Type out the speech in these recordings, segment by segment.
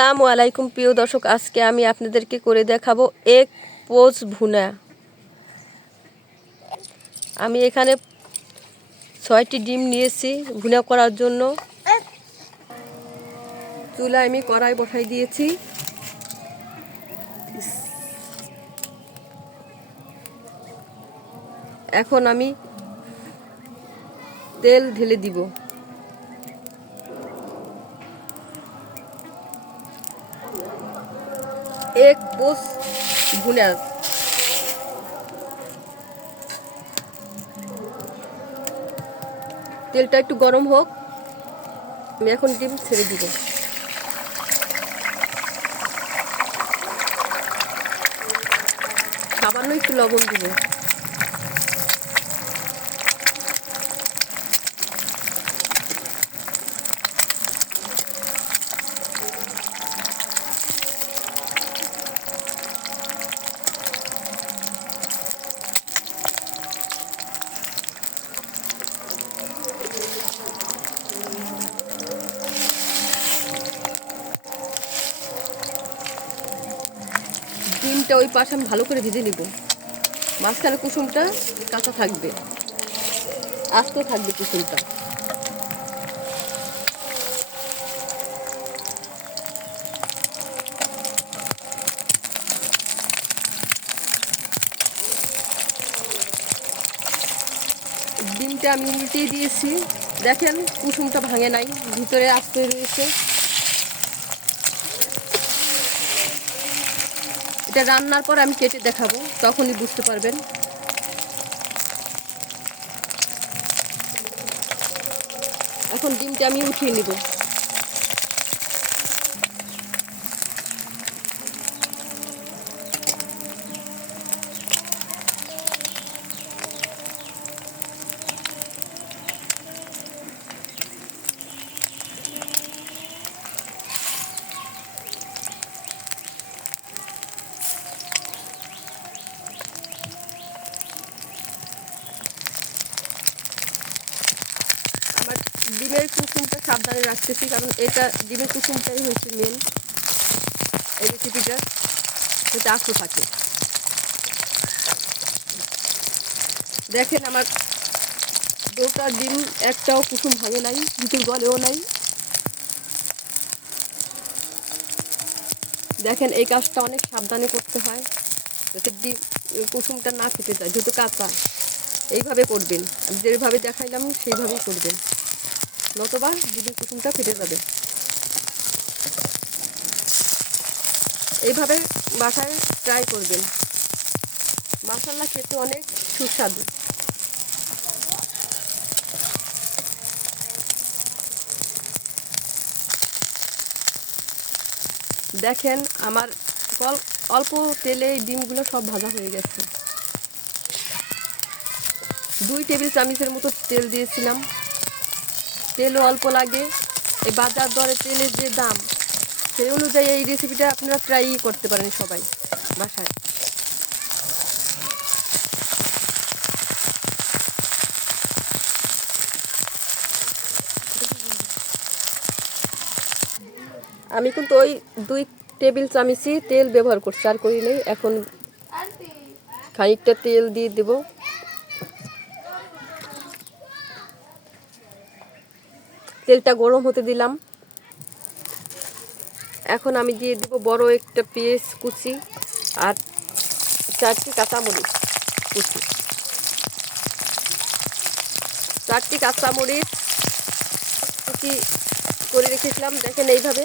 আসসালামু আলাইকুম, প্রিয় দর্শক, আজকে আমি আপনাদেরকে করে দেখাবো এক পোজ ভুনা। আমি এখানে ছয়টি ডিম নিয়েছি ভুনা করার জন্য। চুলা আমি কড়াই বসাই দিয়েছি। এখন আমি তেল ঢেলে দিব। এক পোস ভুনা তেলটা একটু গরম হোক, আমি এখন ডিম ছেড়ে দিব। সামান্য একটু লবণ দিব। ডিমটা ওই পাশে আমি ভালো করে ভেজে নিব। মাঝখানে কুসুমটা কাঁচা থাকবে। আস্ত থাকবে কুসুমটা। ডিমটা আমি উল্টিয়ে দিয়েছি। দেখেন কুসুমটা ভাঙে নাই, ভিতরে আস্তে রয়েছে। এটা রান্নার পর আমি কেটে দেখাবো তখনই বুঝতে পারবেন। এখন ডিমটা আমি উঠিয়ে নিব। ডিমের কুসুমটা সাবধানে রাখতেছি, কারণ এটা ডিমের কুসুমটাই হচ্ছে মেন এই রেসিপিটা যাতে আঁকড়ো থাকে। দেখেন আমার দুটা ডিম একটাও কুসুম ভাঙে নাই ভিতর গলেও নাই। দেখেন এই কাজটা অনেক সাবধানে করতে হয়, যাতে ডিম কুসুমটা না খেতে যায়, যেহেতু কাঁচা। এইভাবে করবেন, আমি যেভাবে দেখাইলাম সেইভাবেই করবেন। নতবা ডিমের কুসুমটা ফেটে যাবে। এইভাবে বাসায় ট্রাই করবেন। মাসাল্লা খেতে অনেক সুস্বাদু। দেখেন আমার অল- অল্প তেলে ডিমগুলো সব ভাজা হয়ে গেছে। দুই টেবিল চামচের মতো তেল দিয়েছিলাম। তেলও অল্প লাগে। এই বাজার দরে তেলের যে দাম, সেই অনুযায়ী এই রেসিপিটা আপনারা ট্রাই করতে পারেন সবাই বাসায়। আমি কিন্তু ওই দুই টেবিল চামচই তেল ব্যবহার করছি, আর করি নেই। এখন খানিকটা তেল দিয়ে দেবো। তেলটা গরম হতে দিলাম। এখন আমি দিয়ে দেবো বড় একটা পেঁয়াজ কুচি আর চারটি কাঁচামরিচ কুচি। চারটি কাঁচামরিচ কুচি করে রেখেছিলাম, দেখেন এইভাবে।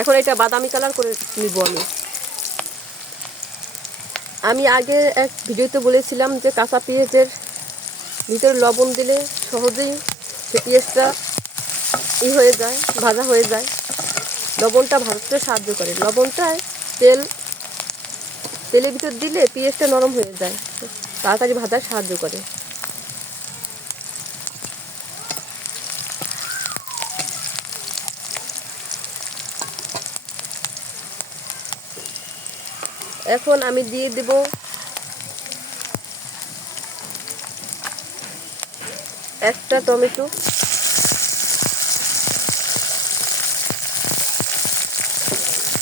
এখন এটা বাদামি কালার করে নিব আমি। আমি আগে এক ভিডিওতে বলেছিলাম যে কাঁচা পেঁয়াজের ভিতরে লবণ দিলে সহজেই সে পেঁয়াজটা ই হয়ে যায়, ভাজা হয়ে যায়। লবণটা ভাজতে সাহায্য করে। লবণটায় তেল, তেলের ভিতর দিলে পেঁয়াজটা নরম হয়ে যায়। তাড়াতাড়ি ভাজার সাহায্য করে। এখন আমি দিয়ে দেব একটা টমেটো।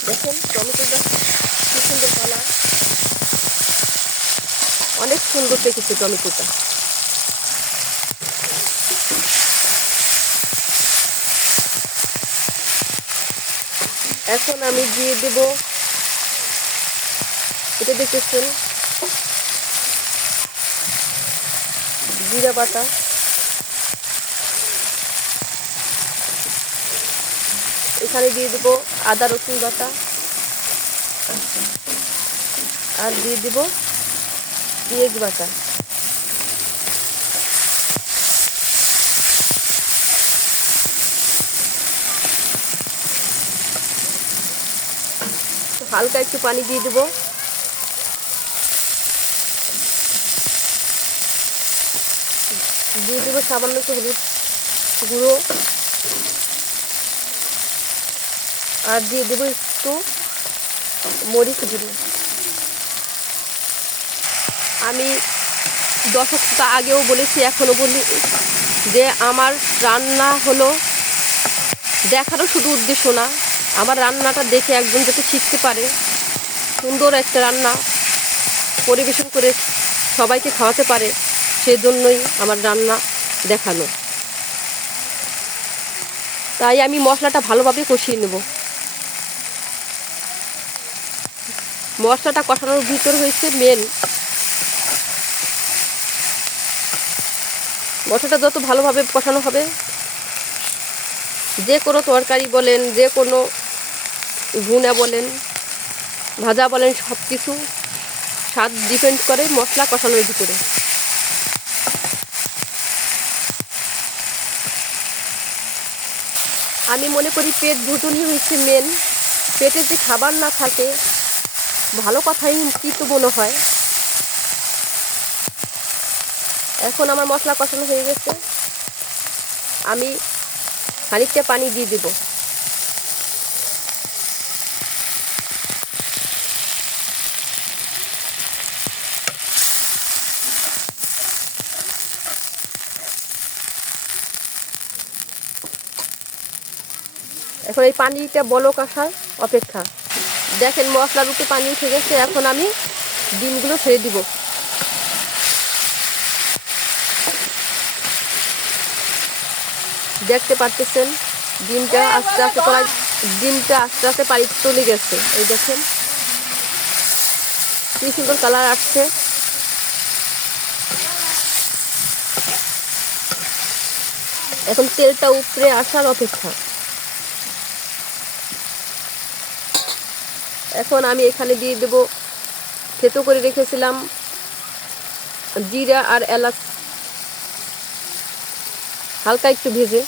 দেখুন, টমেটোটা কি সুন্দর কালার। অনেক সুন্দর দেখেছে টমেটোটা। এখন আমি দিয়ে দেবো এটা দেখতেছেন জিরা বাটা। এখানে দিয়ে দেব আদা, রসুন বাটা। আর দিয়ে দেব পেঁয়াজ বাটা। হালকা একটু পানি দিয়ে দেবো। দিয়ে দেবো সামান্য একটু হলুদ গুঁড়ো। আর দিয়ে দেবো একটু মরিচ গুঁড়ো। আমি দশক তা আগেও বলেছি এখনও বলি যে আমার রান্না হলো দেখারও শুধু উদ্দেশ্য না, আমার রান্নাটা দেখে একজন যাতে শিখতে পারে, সুন্দর একটা রান্না পরিবেশন করে সবাইকে খাওয়াতে পারে। সেই জন্যই আমার রান্না দেখানো। তাই আমি মশলাটা ভালোভাবে কষিয়ে নেব। মশলাটা কষানোর ভিতর হয়েছে মেন মশলাটা যত ভালোভাবে কষানো হবে, যে কোনো তরকারি বলেন, যে কোনো ভুনা বলেন, ভাজা বলেন সব কিছু স্বাদ ডিপেন্ড করে মশলা কষানোর ভিতরে। আমি মনে করি পেট ভুতুনি হচ্ছে মেন পেটে যে খাবার না থাকে, ভালো কথাই কি তো মনে হয়। এখন আমার মশলা কষানো হয়ে গেছে। আমি খানিকটা পানি দিয়ে দেব। এখন এই পানিটা বলক আসার অপেক্ষা। দেখেন মশলার উপরে পানি উঠে গেছে এখন আমি ডিমগুলো ছেড়ে দিব। দেখতে পারতেছেন ডিমটা আস্তে আস্তে কড়াই ডিমটা আস্তে আস্তে পানি চলে গেছে। এই দেখেন কি সুন্দর কালার আসছে। এখন তেলটা উপরে আসার অপেক্ষা। এখন আমি এখানে দিয়ে দেব থেতো করে রেখেছিলাম, জিরা আর এলাচ হালকা একটু ভেজে।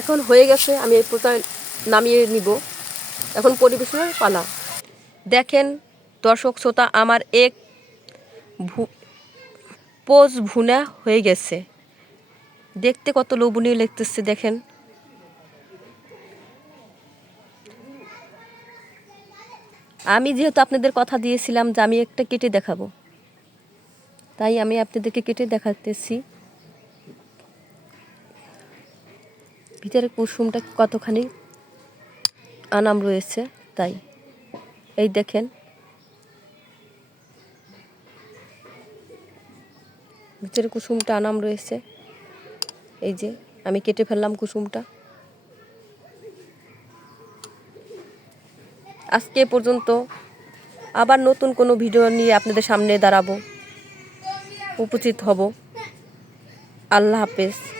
এখন হয়ে গেছে, আমি এই পোতা নামিয়ে নিব। এখন পরিবেশনের পালা। দেখেন, দর্শক শ্রোতা, আমার এক পোজ ভুনা হয়ে গেছে। দেখতে কত লোভনীয় লাগতেছে, দেখেন। আমি যেহেতু আপনাদের কথা দিয়েছিলাম যে আমি একটা কেটে দেখাবো, তাই আমি আপনাদেরকে কেটে দেখাতেছি। ভিতরে কুসুমটা কতখানি আনাম রয়েছে, তাই। এই দেখেন। ভিতরে কুসুমটা আনাম রয়েছে। এই যে, আমি কেটে ফেললাম কুসুমটা। আজকে পর্যন্ত আবার নতুন কোনো ভিডিও নিয়ে আপনাদের সামনে দাঁড়াবো। উপস্থিত হব। আল্লাহ হাফেজ।